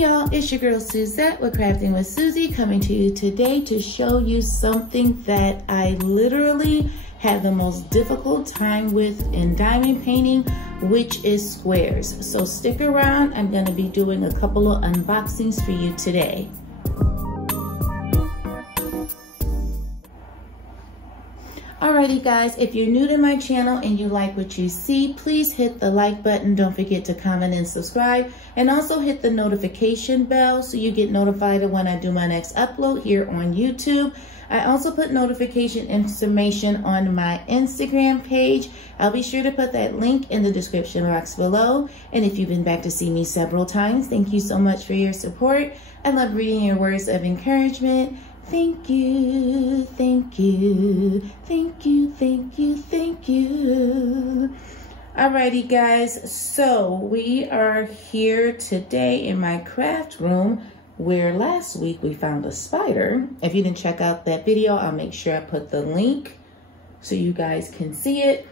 Hey y'all, it's your girl Suzette with Crafting with Susie, coming to you today to show you something that I literally had the most difficult time with in diamond painting, which is squares. So stick around, I'm gonna be doing a couple of unboxings for you today. Alrighty guys, if you're new to my channel and you like what you see, please hit the like button. Don't forget to comment and subscribe, and also hit the notification bell so you get notified of when I do my next upload here on YouTube. I also put notification information on my Instagram page. I'll be sure to put that link in the description box below. And if you've been back to see me several times, thank you so much for your support. I love reading your words of encouragement. Thank you, thank you, thank you, thank you, thank you. Alrighty guys, so we are here today in my craft room where last week we found a spider. If you didn't check out that video, I'll make sure I put the link so you guys can see it.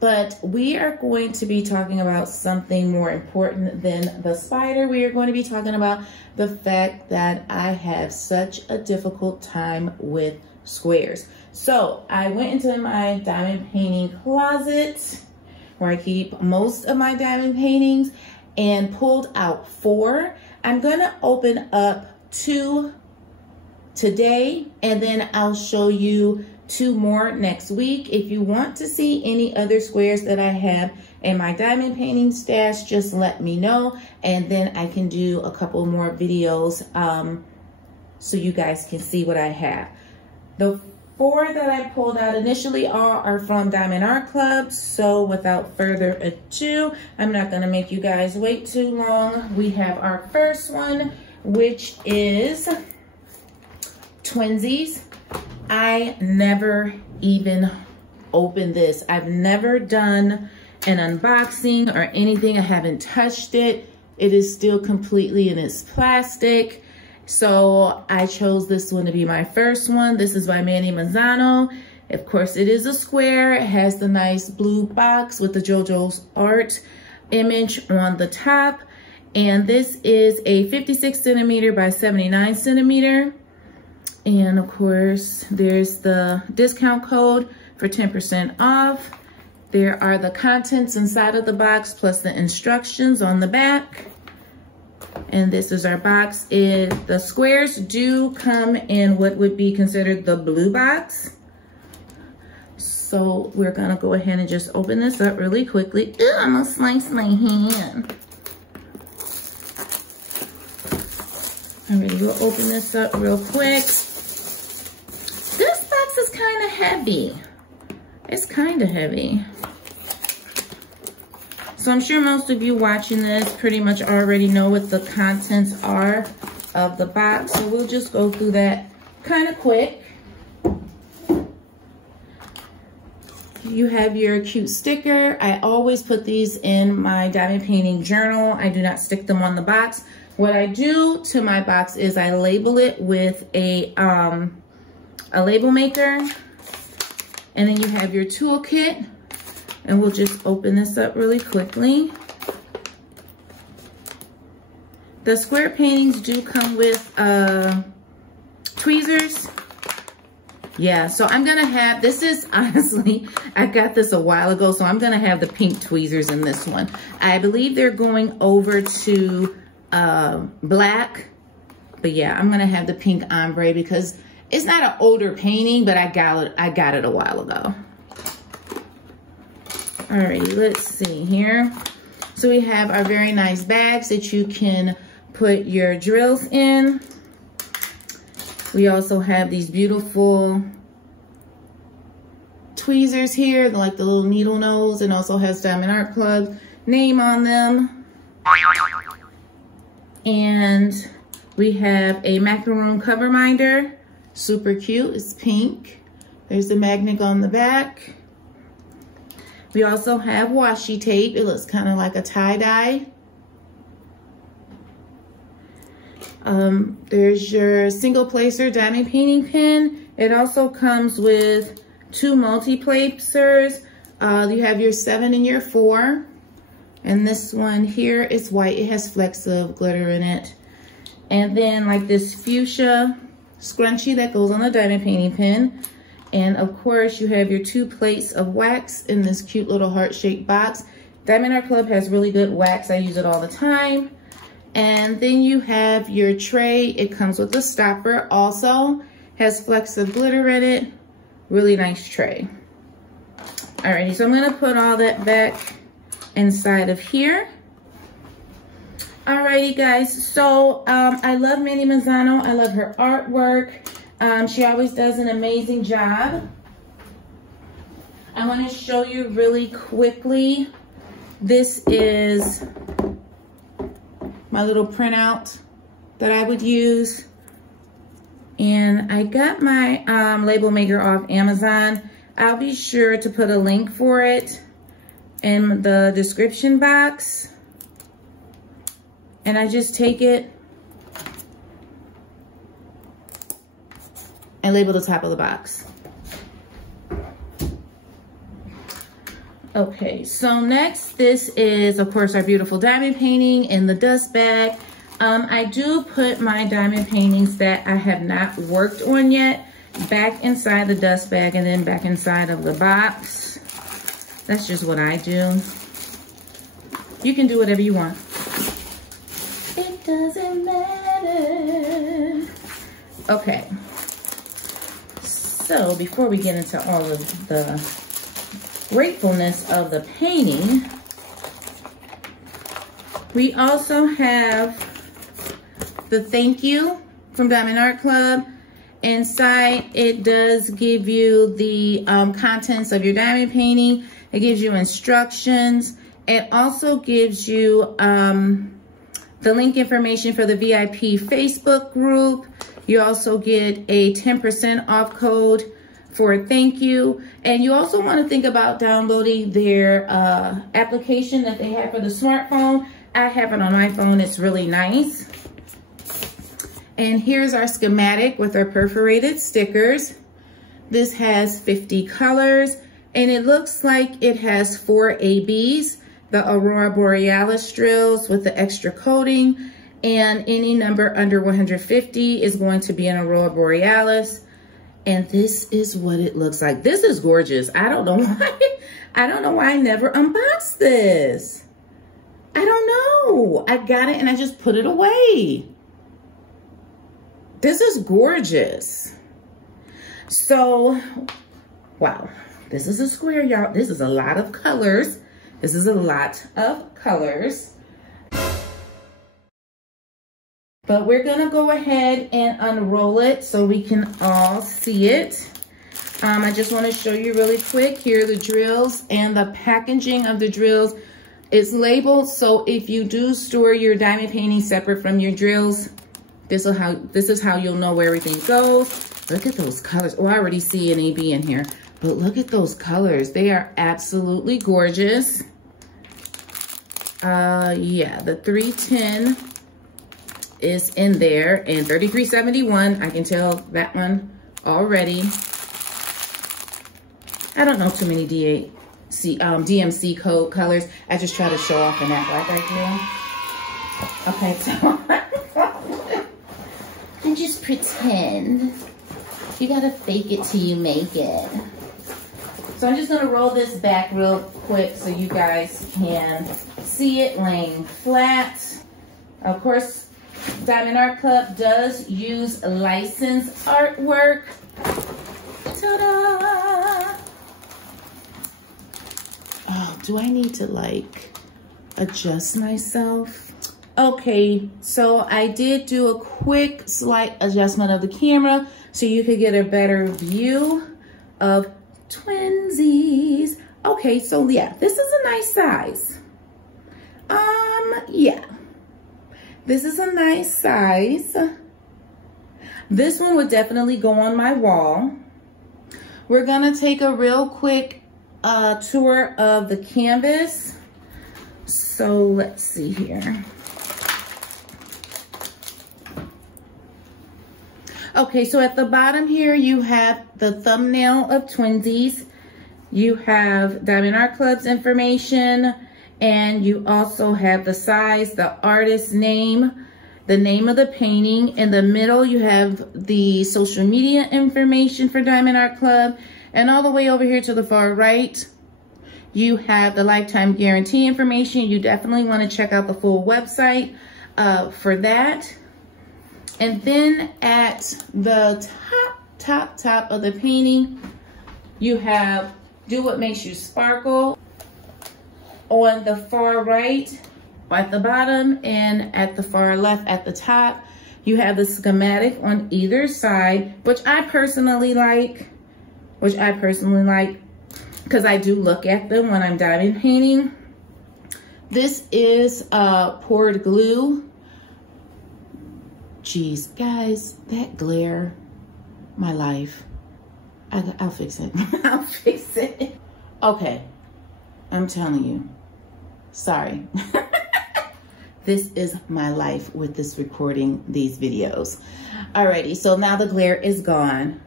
But we are going to be talking about something more important than the spider. We are going to be talking about the fact that I have such a difficult time with squares. So I went into my diamond painting closet where I keep most of my diamond paintings and pulled out 4. I'm gonna open up 2 today, and then I'll show you 2 more next week. If you want to see any other squares that I have in my diamond painting stash, just let me know, and then I can do a couple more videos so you guys can see what I have. The 4 that I pulled out initially are from Diamond Art Club. So without further ado, I'm not gonna make you guys wait too long. We have our first one, which is Twinsies. I never even opened this. I've never done an unboxing or anything. I haven't touched it. It is still completely in its plastic. So I chose this one to be my first one. This is by Manny Mazzano. Of course, it is a square. It has the nice blue box with the JoJo's art image on the top. And this is a 56 centimeter by 79 centimeter. And of course, there's the discount code for 10% off. There are the contents inside of the box plus the instructions on the back. And this is our box. The squares do come in what would be considered the blue box. So we're gonna go ahead and just open this up really quickly. Ew, I'm gonna slice my hand. Alright, we'll open this up real quick. This box is kind of heavy. It's kind of heavy. So I'm sure most of you watching this pretty much already know what the contents are of the box. So we'll just go through that kind of quick. You have your cute sticker. I always put these in my diamond painting journal. I do not stick them on the box. What I do to my box is I label it with a label maker. And then you have your toolkit. And we'll just open this up really quickly. The square paintings do come with tweezers. Yeah, so I'm gonna have, this is honestly, I got this a while ago, so I'm gonna have the pink tweezers in this one. I believe they're going over to black, but yeah, I'm gonna have the pink ombre because it's not an older painting, but I got it a while ago. Alrighty, let's see here. So we have our very nice bags that you can put your drills in. We also have these beautiful tweezers here, like the little needle nose, and also has Diamond Art Club name on them. And we have a macaroon cover minder, super cute, it's pink. There's the magnet on the back. We also have washi tape. It looks kind of like a tie-dye. There's your single placer diamond painting pen. It also comes with 2 multi-placers. You have your 7 and your 4. And this one here is white. It has flecks of glitter in it. And then like this fuchsia scrunchie that goes on a diamond painting pin. And of course you have your 2 plates of wax in this cute little heart-shaped box. Diamond Art Club has really good wax. I use it all the time. And then you have your tray. It comes with a stopper also. Has flecks of glitter in it. Really nice tray. Alrighty, so I'm gonna put all that back inside of here. Alrighty guys, so I love Mandy Mazzano. I love her artwork. She always does an amazing job. I want to show you really quickly. This is my little printout that I would use. And I got my label maker off Amazon. I'll be sure to put a link for it in the description box. And I just take it and label the top of the box. Okay, so next, this is, of course, our beautiful diamond painting in the dust bag. I do put my diamond paintings that I have not worked on yet back inside the dust bag and then back inside of the box. That's just what I do. You can do whatever you want. It doesn't matter. Okay. So before we get into all of the gratefulness of the painting, we also have the thank you from Diamond Art Club. Inside, it does give you the contents of your diamond painting. It gives you instructions. It also gives you the link information for the VIP Facebook group. You also get a 10% off code for a thank you. And you also want to think about downloading their application that they have for the smartphone. I have it on my phone. It's really nice. And here's our schematic with our perforated stickers. This has 50 colors, and it looks like it has 4 ABs, the Aurora Borealis drills with the extra coating, and any number under 150 is going to be an Aurora Borealis. And this is what it looks like. This is gorgeous. I don't know why I never unboxed this. I don't know. I got it and I just put it away. This is gorgeous. So, wow. This is a square, y'all. This is a lot of colors. This is a lot of colors. But we're gonna go ahead and unroll it so we can all see it. I just wanna show you really quick. Here are the drills, and the packaging of the drills is labeled. So if you do store your diamond painting separate from your drills, this is how you'll know where everything goes. Look at those colors. Oh, I already see an AB in here. But look at those colors. They are absolutely gorgeous. Yeah, the 310 is in there, and 3371, I can tell that one already. I don't know too many DMC code colors. I just try to show off and act like I do. Okay, so and just pretend. You gotta fake it till you make it. So I'm just gonna roll this back real quick so you guys can see it laying flat. Of course, Diamond Art Club does use licensed artwork. Ta-da! Oh, do I need to like adjust myself? Okay, so I did do a quick slight adjustment of the camera so you could get a better view of twinsies. Okay, so yeah, this is a nice size. Yeah. This is a nice size. This one would definitely go on my wall. We're gonna take a real quick tour of the canvas. So let's see here. Okay, so at the bottom here, you have the thumbnail of twinsies. You have Diamond Art Club's information, And you also have the size, the artist's name, the name of the painting. In the middle, you have the social media information for Diamond Art Club. And all the way over here to the far right, you have the lifetime guarantee information. You definitely want to check out the full website for that. And then at the top of the painting, you have Do What Makes You Sparkle. On the far right, at the bottom, and at the far left at the top, you have the schematic on either side, which I personally like, because I do look at them when I'm diamond painting. This is poured glue. Jeez, guys, that glare, my life. I'll fix it. I'll fix it. Okay, I'm telling you. Sorry. This is my life with this recording these videos. Alrighty, so now the glare is gone.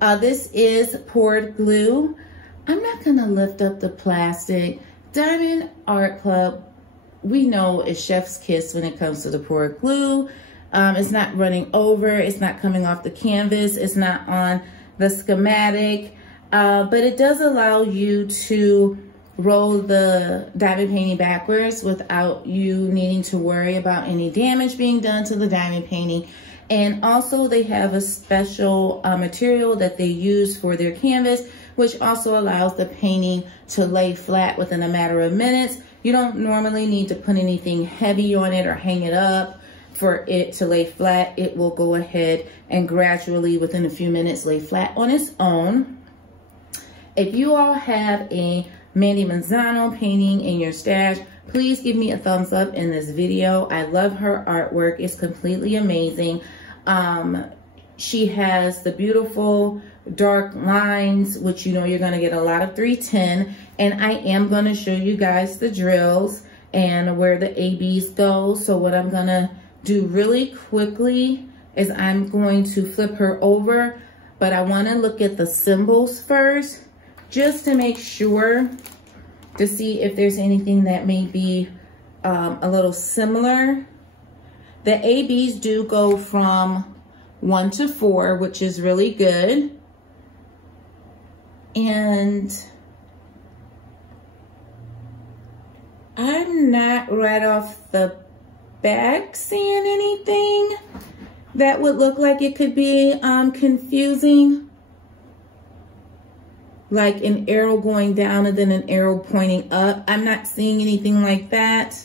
This is poured glue. I'm not gonna lift up the plastic. Diamond Art Club, we know is chef's kiss when it comes to the poured glue. It's not running over, it's not coming off the canvas, it's not on the schematic, but it does allow you to roll the diamond painting backwards without you needing to worry about any damage being done to the diamond painting. And also they have a special material that they use for their canvas, which also allows the painting to lay flat within a matter of minutes. You don't normally need to put anything heavy on it or hang it up for it to lay flat. It will go ahead and gradually within a few minutes lay flat on its own. If you all have a Mandy Manzano painting in your stash, please give me a thumbs up in this video. I love her artwork. It's completely amazing. She has the beautiful dark lines, which you know you're going to get a lot of 310. And I am going to show you guys the drills and where the ABs go. So what I'm going to do really quickly is I'm going to flip her over, but I want to look at the symbols first, just to make sure, to see if there's anything that may be a little similar. The ABs do go from 1 to 4, which is really good. And I'm not right off the back seeing anything that would look like it could be confusing. Like an arrow going down and then an arrow pointing up. I'm not seeing anything like that.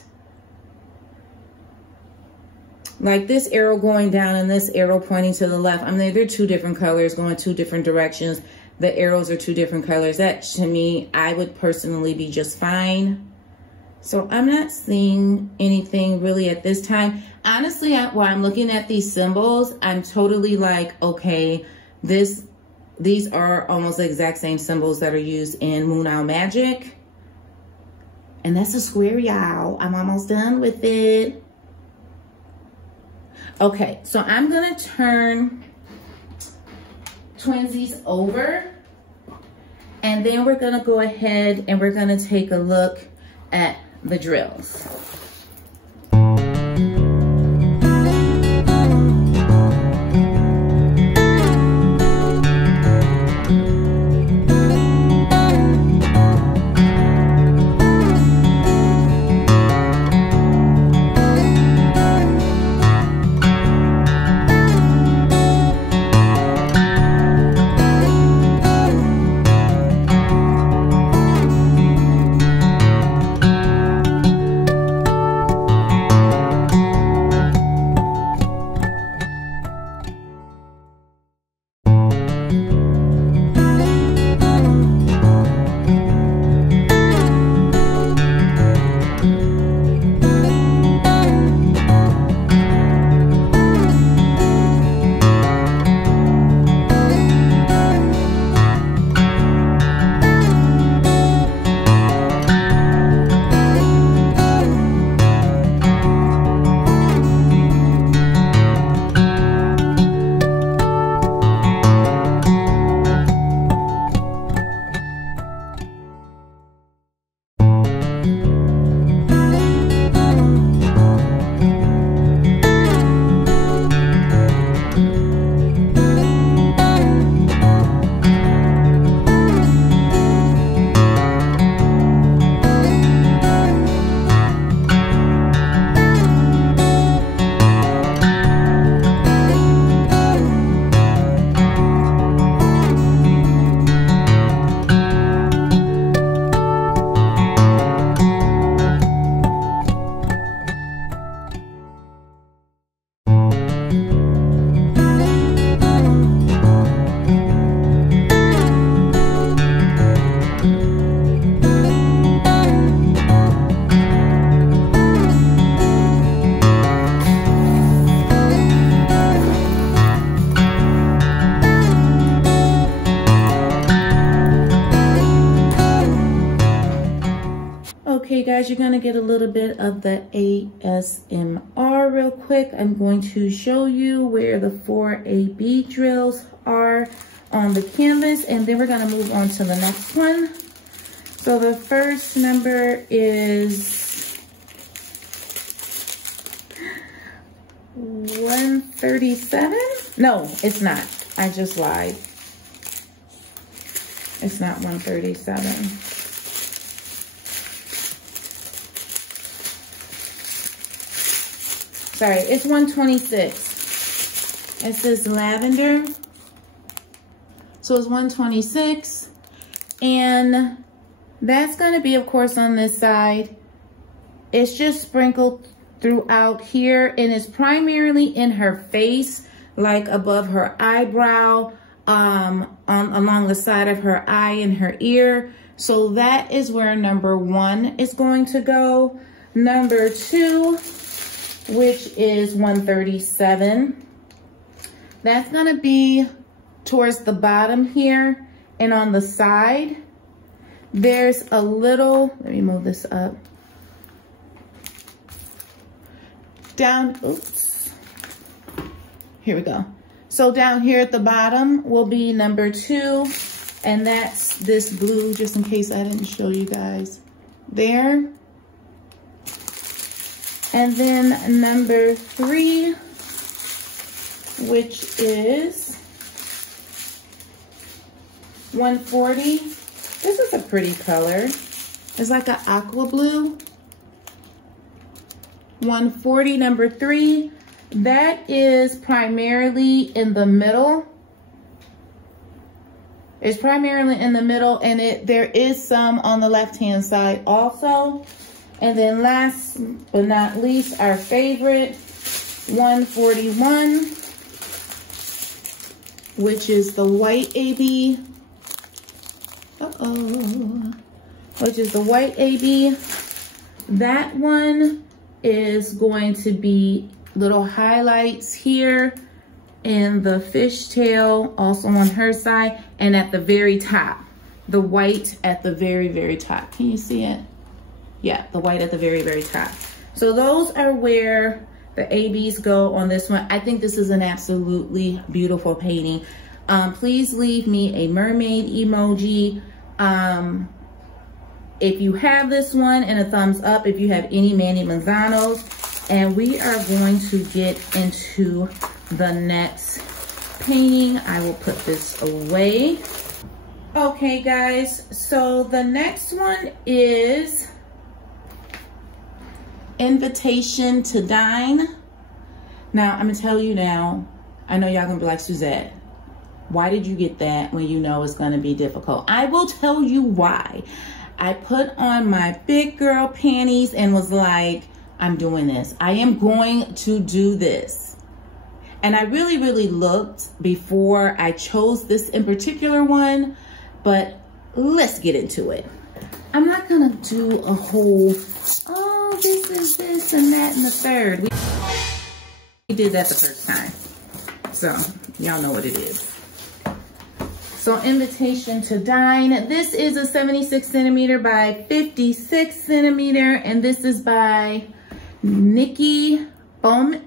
Like this arrow going down and this arrow pointing to the left. I mean, they're two different colors going two different directions. The arrows are two different colors. That, to me, I would personally be just fine. So I'm not seeing anything really at this time. Honestly, while I'm looking at these symbols, I'm totally like, okay, these are almost the exact same symbols that are used in Moon Owl Magic. And that's a square, y'all. I'm almost done with it. Okay, so I'm gonna turn Twinsies over, and then we're gonna go ahead and we're gonna take a look at the drills. guys, you're gonna get a little bit of the ASMR real quick. I'm going to show you where the 4 AB drills are on the canvas, and then we're gonna move on to the next one. So the first number is 137. No, it's not. I just lied. It's not 137. Sorry, it's 126. It says lavender. So it's 126. And that's going to be, of course, on this side. It's just sprinkled throughout here. And it's primarily in her face, like above her eyebrow, along the side of her eye and her ear. So that is where number 1 is going to go. Number 2, which is 137. That's gonna be towards the bottom here, and on the side, there's a little, let me move this up. Down, oops, here we go. So down here at the bottom will be number 2, and that's this blue, just in case I didn't show you guys there. And then number 3, which is 140. This is a pretty color. It's like an aqua blue. 140, number 3. That is primarily in the middle. It's primarily in the middle, and there is some on the left-hand side also. And then last but not least, our favorite, 141, which is the white AB. Which is the white AB. That one is going to be little highlights here in the fishtail, also on her side, and at the very top, the white at the very, very top. Can you see it? Yeah, the white at the very, very top. So those are where the ABs go on this one. I think this is an absolutely beautiful painting. Please leave me a mermaid emoji if you have this one, and a thumbs up if you have any Manny Manzanos. And we are going to get into the next painting. I will put this away. Okay, guys, so the next one is Invitation to Dine. Now, I'm gonna tell you now, I know y'all gonna be like, Suzette, why did you get that when you know it's gonna be difficult? I will tell you why. I put on my big girl panties and was like, I'm doing this. I am going to do this. And I really, really looked before I chose this in particular one, but let's get into it. I'm not gonna do a whole, oh, this is this and that and the third. We did that the first time. So y'all know what it is. So Invitation to Dine. This is a 76 centimeter by 56 centimeter, and this is by Nikki Boehm.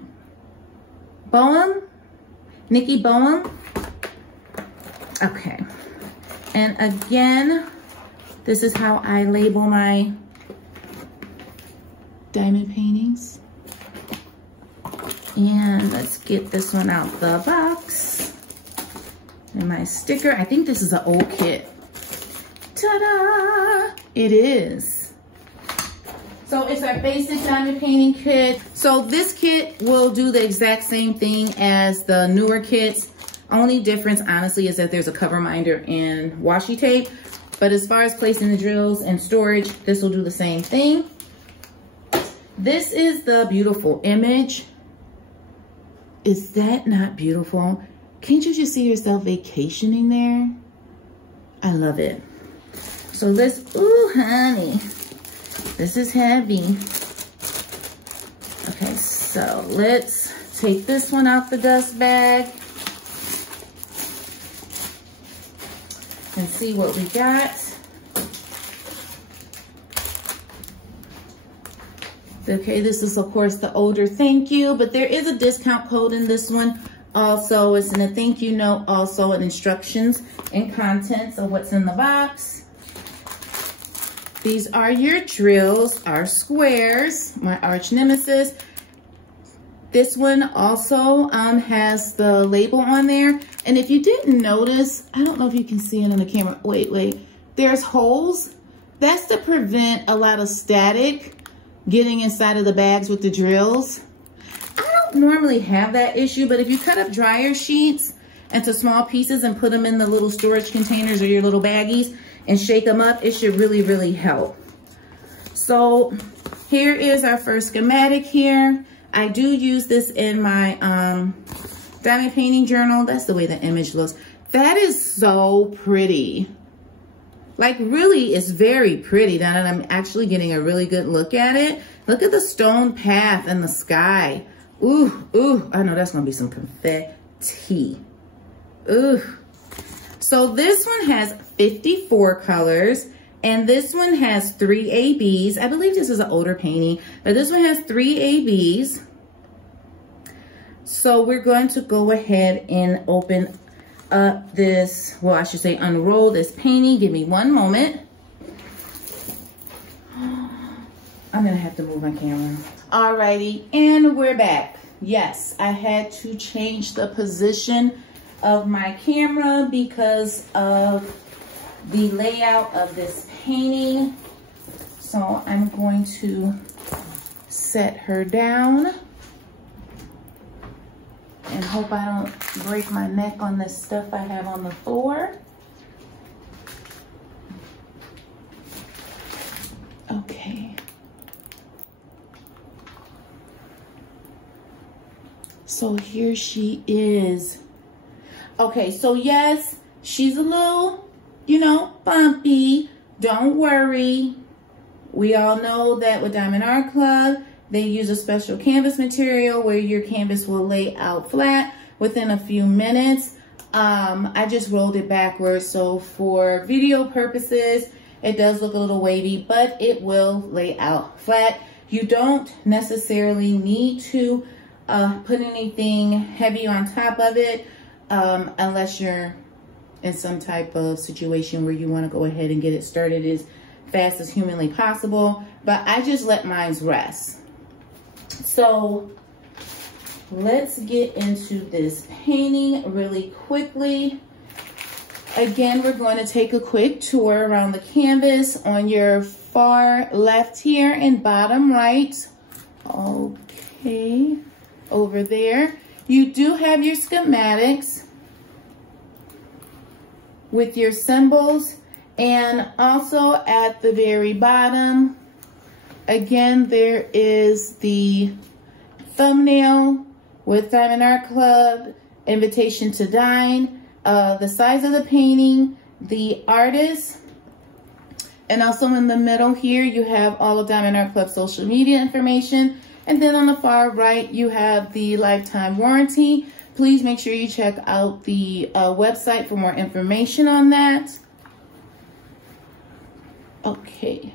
Nikki Boehm. Okay. And again, this is how I label my diamond paintings. And let's get this one out the box. And my sticker, I think this is an old kit. Ta-da! It is. So it's our basic diamond painting kit. So this kit will do the exact same thing as the newer kits. Only difference, honestly, is that there's a cover minder and washi tape. But as far as placing the drills and storage, this will do the same thing. This is the beautiful image. Is that not beautiful? Can't you just see yourself vacationing there? I love it. So this, ooh, honey, this is heavy. Okay, so let's take this one out the dust bag and see what we got. Okay, this is of course the older thank you, but there is a discount code in this one. Also, it's in a thank you note, also in instructions and contents of what's in the box. These are your drills, our squares, my arch nemesis. This one also has the label on there. And if you didn't notice, I don't know if you can see it in the camera. Wait. There's holes. That's to prevent a lot of static getting inside of the bags with the drills. I don't normally have that issue, but if you cut up dryer sheets into small pieces and put them in the little storage containers or your little baggies and shake them up, it should really, really help. So here is our first schematic here. I do use this in my diamond painting journal. That's the way the image looks. That is so pretty. Like really, it's very pretty now that I'm actually getting a really good look at it. Look at the stone path and the sky. Ooh, I know that's gonna be some confetti. Ooh. So this one has 54 colors and this one has 3 ABs. I believe this is an older painting, but this one has 3 ABs. So we're going to go ahead and open up this, well, I should say unroll this painting. Give me one moment. I'm gonna have to move my camera. Alrighty, and we're back. Yes, I had to change the position of my camera because of the layout of this painting. So I'm going to set her down and hope I don't break my neck on this stuff I have on the floor. Okay. So here she is. Okay, so yes, she's a little, you know, bumpy. Don't worry. We all know that with Diamond Art Club, they use a special canvas material where your canvas will lay out flat within a few minutes. I just rolled it backwards, so for video purposes, it does look a little wavy, but it will lay out flat. You don't necessarily need to put anything heavy on top of it unless you're in some type of situation where you want to go ahead and get it started as fast as humanly possible. But I just let mine rest. So let's get into this painting really quickly. Again, we're going to take a quick tour around the canvas on your far left here and bottom right. Okay, over there. You do have your schematics with your symbols, and also at the very bottom, again, there is the thumbnail with Diamond Art Club, invitation to dine, the size of the painting, the artist, and also in the middle here, you have all of Diamond Art Club social media information. And then on the far right, you have the lifetime warranty. Please make sure you check out the website for more information on that. Okay.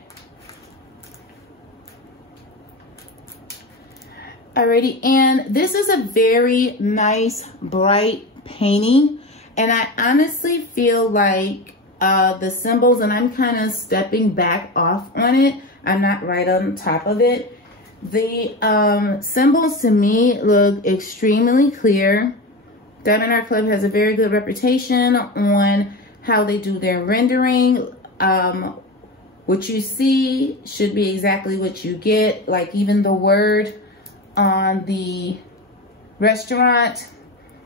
Alrighty, and this is a very nice, bright painting. And I honestly feel like the symbols, and I'm kind of stepping back off on it. I'm not right on top of it. The symbols to me look extremely clear. Diamond Art Club has a very good reputation on how they do their rendering. What you see should be exactly what you get. Like even the word on the restaurant,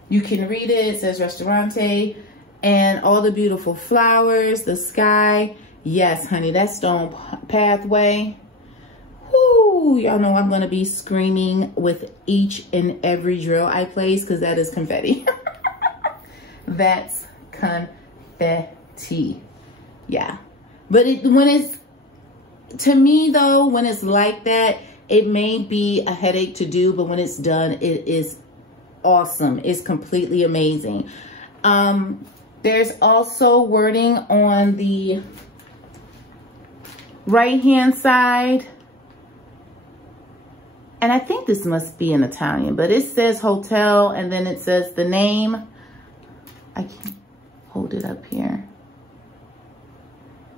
you can read it. It says restaurante, and all the beautiful flowers, the sky. Yes, honey, that stone pathway. Whoo, y'all know I'm going to be screaming with each and every drill I place because that is confetti. That's confetti. Yeah. But when it's, to me though, when it's like that, it may be a headache to do, but when it's done, it is awesome. It's completely amazing. There's also wording on the right-hand side. And I think this must be in Italian, but it says hotel and then it says the name. I can't hold it up here.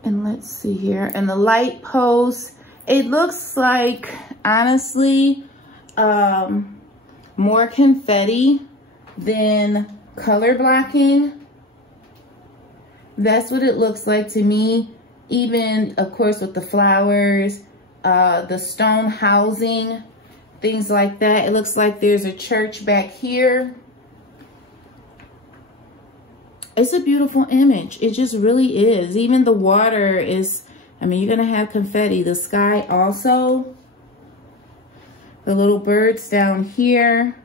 And let's see here. And the light post, it looks like, honestly, more confetti than color blocking. That's what it looks like to me. Even, of course, with the flowers, the stone housing, things like that. It looks like there's a church back here. It's a beautiful image. It just really is. Even the water is, I mean, you're going to have confetti. The sky also. The little birds down here.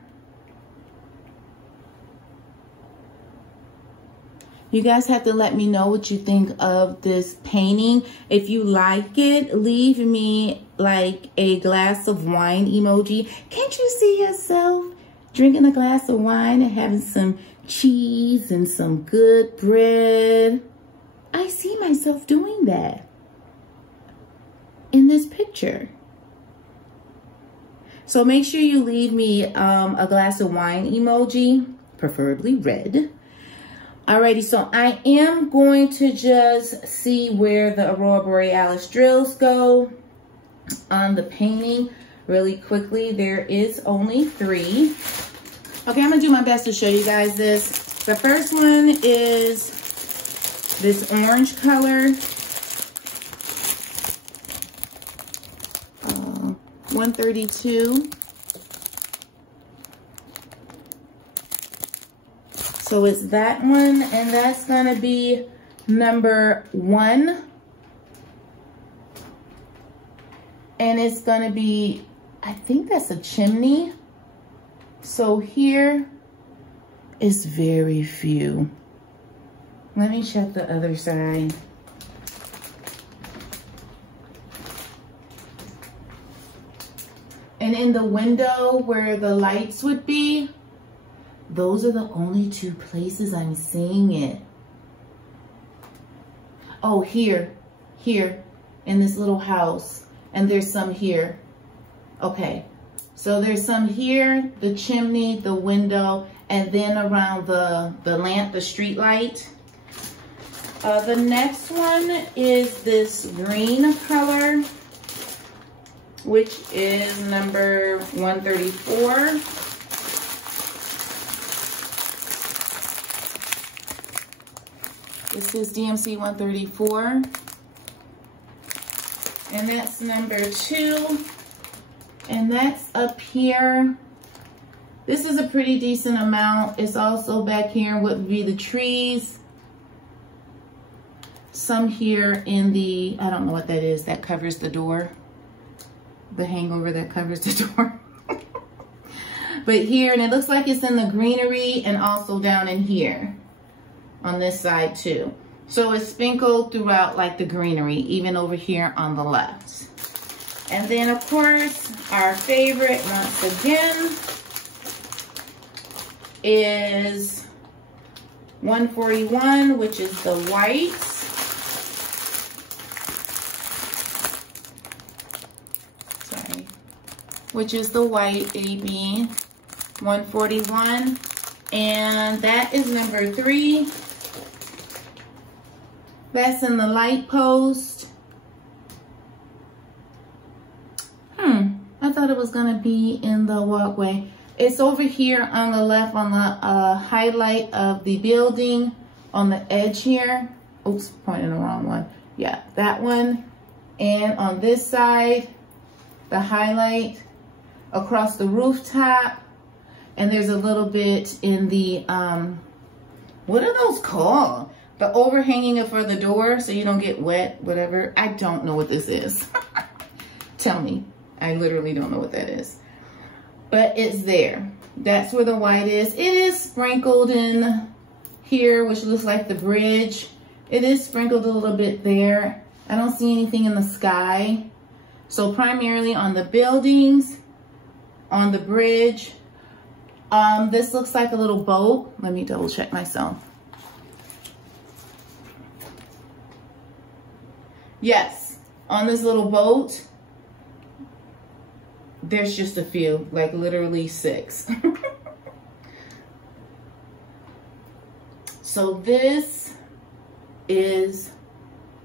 You guys have to let me know what you think of this painting. If you like it, leave me like a glass of wine emoji. Can't you see yourself drinking a glass of wine and having some cheese and some good bread? I see myself doing that in this picture. So make sure you leave me a glass of wine emoji, preferably red. Alrighty, so I am going to just see where the Aurora Borealis drills go on the painting really quickly. There is only 3. Okay, I'm gonna do my best to show you guys this. The first one is this orange color. 132. So it's that one, and that's gonna be number 1. And it's gonna be, I think that's a chimney. So here is very few. Let me check the other side. And in the window where the lights would be, those are the only 2 places I'm seeing it. Oh, here, in this little house. And there's some here. Okay, so there's some here, the chimney, the window, and then around the lamp, the street light. The next one is this green color, which is number 134. This is DMC 134. And that's number 2. And that's up here. This is a pretty decent amount. It's also back here what would be the trees. Some here in the, I don't know what that is, that covers the door. The hangover that covers the door. But here, and it looks like it's in the greenery and also down in here. On this side too. So it's sprinkled throughout like the greenery, even over here on the left. And then of course, our favorite once again is 141, which is the white. Sorry. Which is the white AB 141. And that is number 3. That's in the light post. I thought it was gonna be in the walkway. It's over here on the left on the highlight of the building on the edge here. Oops, pointing the wrong one. Yeah, that one. And on this side, the highlight across the rooftop. And there's a little bit in the, what are those called? The overhanging for the door so you don't get wet, whatever. I don't know what this is. Tell me. I literally don't know what that is. But it's there. That's where the white is. It is sprinkled in here, which looks like the bridge. It is sprinkled a little bit there. I don't see anything in the sky. So primarily on the buildings, on the bridge. This looks like a little boat. Let me double check myself. Yes, on this little boat. there's just a few, like literally 6. So this is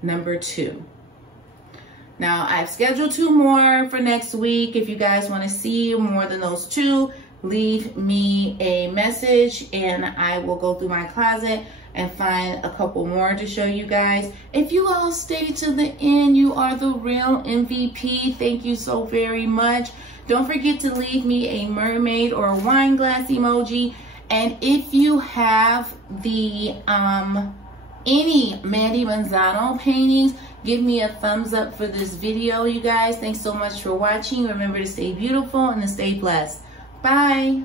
number 2. Now I've scheduled 2 more for next week. If you guys want to see more than those 2, leave me a message and I will go through my closet and find a couple more to show you guys. If you all stay to the end, you are the real MVP. Thank you so very much. Don't forget to leave me a mermaid or a wine glass emoji. And if you have the any Mandy Manzano paintings, give me a thumbs up for this video, you guys. Thanks so much for watching. Remember to stay beautiful and to stay blessed. Bye.